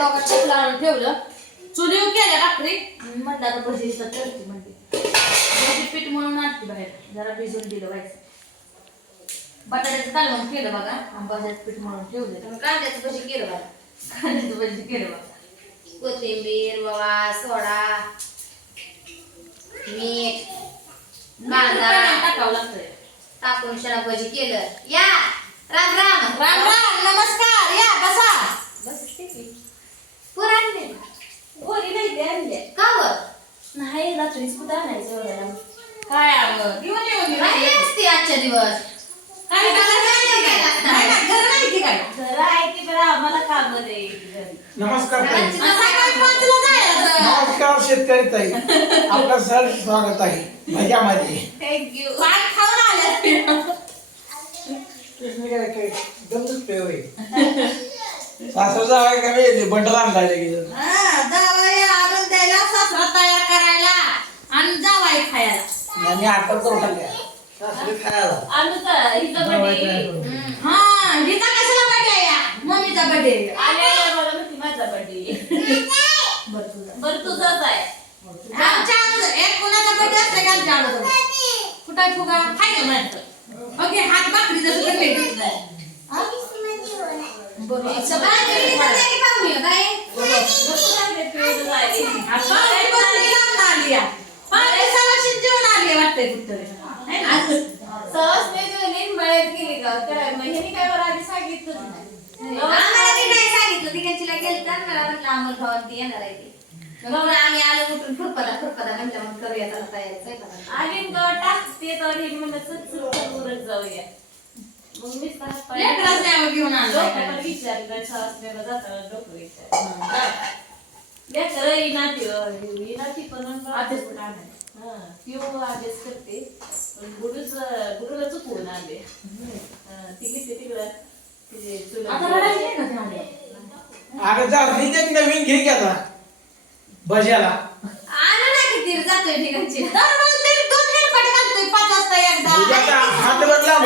दोघा चिपला आणून ठेवलं चुलीवर केल्या भाकरी म्हटलं आता भजी करते म्हणते भजी पीठ म्हणून आणते बाहेर जरा भिजून दिलं व्हायचं बटाट्याचं कालवण केलं बघा आंबाचं पीठ म्हणून ठेवलं कांद्याचं भजी केलं बघा कांद्याचं भजी केलं बघा कोथिंबीर बाबा सोडा मीठ कांदा टाकावं लागतंय टाकून शेणा भजी केलं या राम राम राम राम नमस्कार या बसा बस पुराण गोरी नाही ते आणले का नाही रात्रीच कुठं आणायचं एवढ्याला काय आवड घेऊन येऊन राहिली असते आजच्या दिवस काय घर आहे की बरं आम्हाला काम आहे नमस्कार नमस्कार शेतकरी ताई आपलं सर स्वागत आहे भज्यामध्ये थँक्यू काय खाऊन आले दमच पेव आहे सासू जावाय का मी बंडल आणला लगेच जावाई आणून द्यायला सासरा तयार करायला आणि जावाई खायला आणि आता करून टाकल्या सासरी खायला हिचा बर्थडे हा हिचा कशाला बर्थडे या मम्मीचा बर्थडे आले मला म्हणते माझा बर्थडे बरं तुझाच आहे आमच्या एक कोणाचा बर्थडे असला का आमच्या आलं कुठं आहे फुगा हाय का म्हणतं ओके हात बाकरी जसं करले बरोबर सगळ्यांनी पाहूया काय आम्ही आलो उठून फुरपदा म्हटलं मग करूया त्याला तयारी आणि टाकते तर जाऊया मग मी घेऊन आलो विचारलं जाताना डोकं नाती पण आदेश पण आदेश करते पण गुरुला चुकवून आले तिकडे तिकडं अगं जा एक नवीन घे की आता भज्याला आणा ना किती जातोय ठिकाणची दररोज तरी 2 हेलपाट घालतोय 5 वाजता एकदा हातभर लांब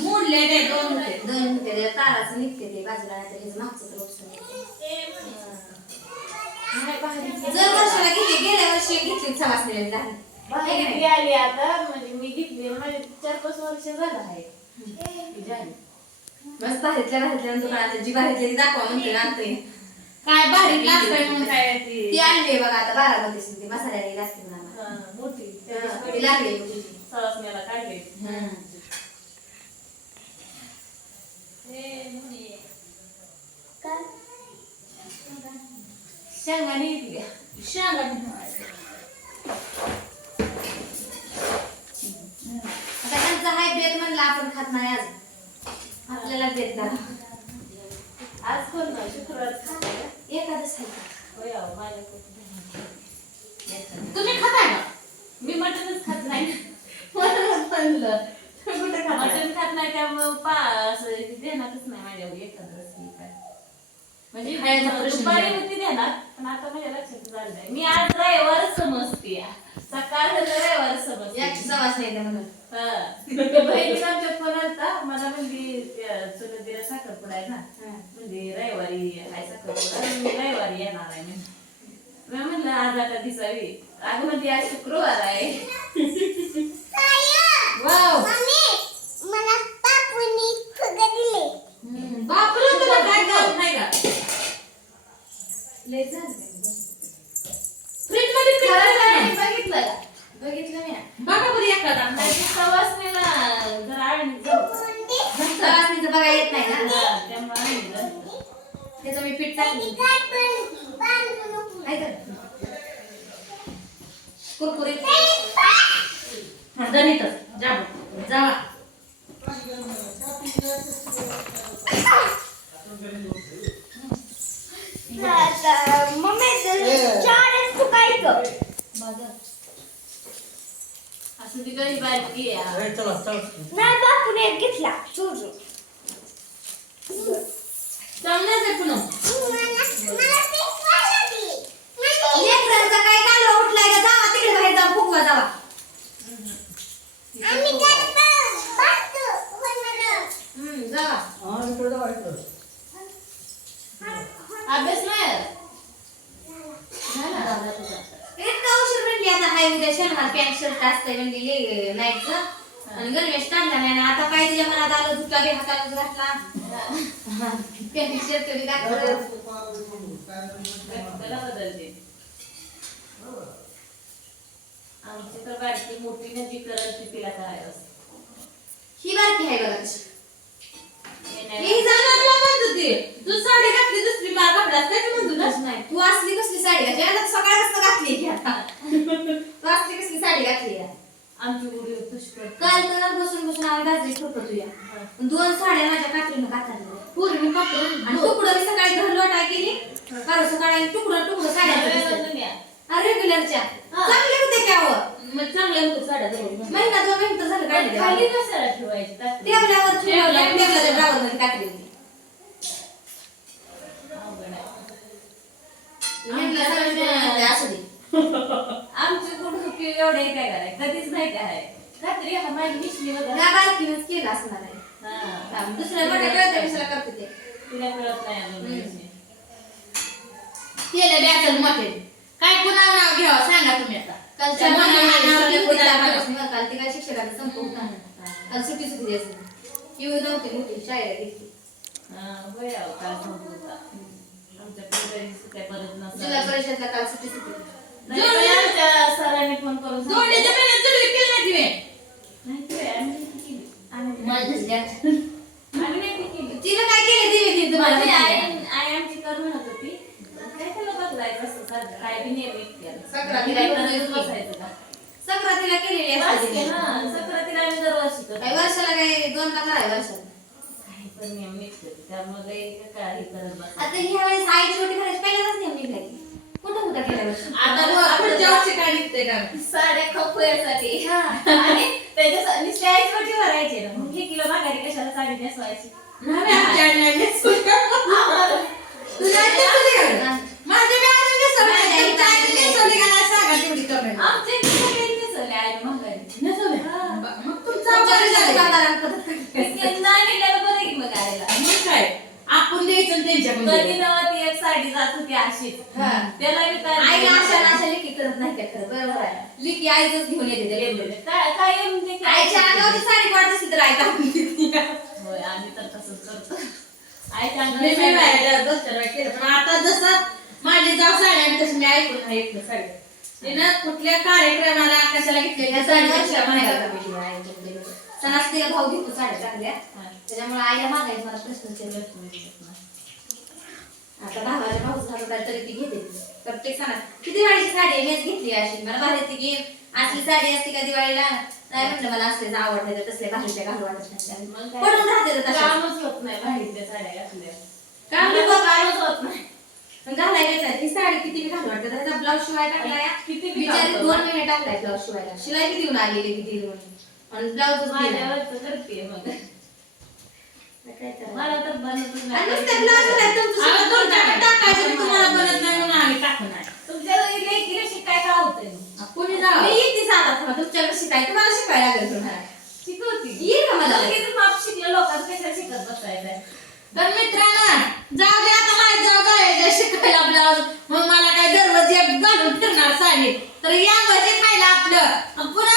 मोडले ते 2 होते ताराच निघते ते बाजूला मागचं जर वर्षाला किती गेल्या वर्षी घेतली सवासलेली आली आता म्हणजे मी घेतली म्हणजे 4-5 वर्ष झालं आहे बस बाहेरच्या दुकानात जी बाहेरची दाखवा म्हणते आणते काय बाहेर लागतंय म्हणून काय ती आणली बघा आता 12 मध्ये मसाल्याला लागते म्हणा मोठी लागली सवासण्याला काढले काय शेंगाने घेतली आता त्यांचा हाय बेत म्हणला आपण खात नाही आज आपल्याला बेत करा आज कोण शुक्रवार एकादश आहे तुम्ही खाताय का मी मटनच खात नाही म्हणलं मटन खात नाही त्यामुळे देणारच नाही माझ्यावर एकादश काय म्हणजे दुपारी होती देणार पण आता माझ्या लक्षात झालं नाही मी आज रविवार समजते सकाळ रविवार समजते याची सवास नाही म्हणून बहिणीला आमच्या फोन आलता मला म्हणजे चुलत दिला साखरपुडा आहे ना म्हणजे रविवारी आहे साखरपुडा मी रविवारी येणार आहे मी म्हणलं आज आता दिसावी अगं म्हणजे आज शुक्रवार आहे वाव मला बापूनी फुगा दिले बापूला तुला काय कळत नाही का लय झालं फ्रीज मध्ये बघितलं मी बघा बरं एखादा सवासणीला जर सवासणीचं बघा येत नाही ना त्यामुळे त्याचं मी पीठ टाकली कुरकुरीत दणीतच जावा असं ती काही बारकी आहे नाही बापूने घेतला चोरून चांगलंच आहे पुन्हा लेकरांचा काय कालवा उठलाय का जावा तिकडे बाहेर जावा फुकवा जावा अभ्यास नाही इतका उशीर भेटली आता हाय उद्या शनिवार पॅन्ट शर्ट असते म्हणजे नाईटचं आणि गणवेश काढला नाही ना आता काय तिच्या मनात आलं दुसरा बी हातालाच घातला पॅन्ट शर्ट बी घातलं त्याला बदलते आमची तर बारकी मोठी नदी करत ती तिला करायला ही बारकी आहे बघा तशी. असते ही जाणार तुला म्हणत होती तू साडी घातली दुसरी मार कपड्यात काय म्हणतो ना नाही तू असली कसली साडी घातली आता सकाळपासून घातली की आता तू असली कसली साडी घातली आहे? आमची गुढी पुष्कळ काल तर बसून बसून आम्ही गाजरी ठोकतो तुया 2 साड्या माझ्या कात्रीनं कातरल्या पूर्ण कापून आणि तुकडं मी सकाळी घर लोटाय केली कारण सकाळी तुकडं साड्या रेग्युलरच्या चांगले होते की आवं मग चांगल्या होत्या साड्या जवळ महिना 2 महिने तर झालं काढले खाली कशाला ठेवायची टेबलावर टेबलाच्या ड्रावरमध्ये कातली होती असू दे आमची गुडहुकी एवढे काय कराय कधीच नाही काय रात्री हा माझी मिशली वगैरे त्या बारकीनंच केलं असणार आहे दुसऱ्या मोठ्या कळत्या विषयाला करते ते तिला कळत नाही अजून केलं द्याचं मोठे काय कुणावर नाव घ्यावं सांगा तुम्ही आता कालच्या काल ती काय शिक्षकाने संपवून काल सुट्टी द्यायची येऊ नव्हती मोठी शाळेला गेली होय अहो, काल संपवता. आमच्या पोरांनी सुट्ट्या परत नसतात. जिल्हा परिषदला काल सुट्टी नाही, पण आमच्या सरांनी फोन करून जोडण्याच्या महिन्यात चढवी केली नाही तिने नाही ते आम्ही नाही केली. आम्ही नाही केली. तिनं काय केलं ती तुम्हाला माझी माहिती आई आमची कर म्हणत होती काय त्याला बदलायचं असतं सारखं काय बी नियमित केलं. सक्रातीला काय बदलायचं करतच बसायचं का? संक्रांतीला केलेली बस असते की, तिने. हा, सक्रातीला आम्ही दरवर्षी करतो. काय वर्षाला काय 2 का कराय वर्षाला काही पण नियमित करतो. त्यामुळे काही करत बस आता ह्या वेळेस आई छोटी करायची पहिल्यांदाच नेम निघाली कुठं होता गेल्या वर्षी आता पुढच्या वर्षी काय निघते का साड्या खपवण्यासाठी आणि त्याच्या निश्चयाची वटी भरायची ना मग हे किलो माघारी कशाला साडी नेसवायची आमच्या इथे सगळे नेसवले आईने माघारी नाही नेल्याला बरं की मग आईला आपण द्यायचं त्यांच्याकडून कधी नव्हती ती एक साडी जात होती अशीच त्याला बी काय आईला अशा लेखी करत नाही काय करत बरोबर आहे लेखी आईच घेऊन येते काय म्हणजे काय आईच्या अंगावरची साडी वाढत असेल तर आई टाकून देते. होय आम्ही तर तसंच करतो आईच्या मी अंगावर बाहेर 2-4 वेळा केलं पण आता जसं माझी जाऊ साडी आणि तशी मी ऐकून नाही ऐकलं साडी तिनं कुठल्या कार्यक्रमाला कशाला घेतलेल्या साडी वर्षाला म्हणायला सणासुदीला भाऊ घेतो साड्या चांगल्या त्याच्यामुळे आईला मागायचं मला प्रश्न आता भावाच्या भाऊ झाला तरी ती घेते प्रत्येक सणात किती दिवाळीची साडी आहे मीच घेतली अशी मला भारी ती घे असली साडी असते का दिवाळीला नाही म्हटलं मला असलेच आवडते तर तसले भारीच्या घालू वाटत नाही पडून राहते तर तशा कामच होत नाही बाहेरच्या साड्या घातल्या काम कामच होत नाही घालायला ही साडी किती घालू वाटत त्याचा ब्लाऊज शिवाय टाकलाय किती बी बिचारी काम 2 महिने टाकलाय ब्लाऊज शिवायला शिलाई किती घेऊन आलेली किती म्हणून आणि ब्लाऊजच माझ्यावर करते मग काय करायचं मला तर बनतच आणि नाही नुसतं ब्लाऊज नाही तुमचं तुमच्याकडे टाकायचं तुम्हाला बनत नाही म्हणून आम्ही टाकू नाही तुमच्या लेकीला शिकाय का होतंय कोणी जाऊ मी येते साधा तुमच्याकडे शिकाय तुम्हाला शिकायला लागेल तुम्हाला शिकवती येईल का मला लगेच माप शिकलं लोकांना कशाला शिकत बसायचंय तर मित्रांनो जाऊ दे आता माझ्या जाऊ काय शिकायला ब्लाऊज मग मला काय दररोज एक घालून फिरणार साडी तर या मजे खायला आपलं पुन्हा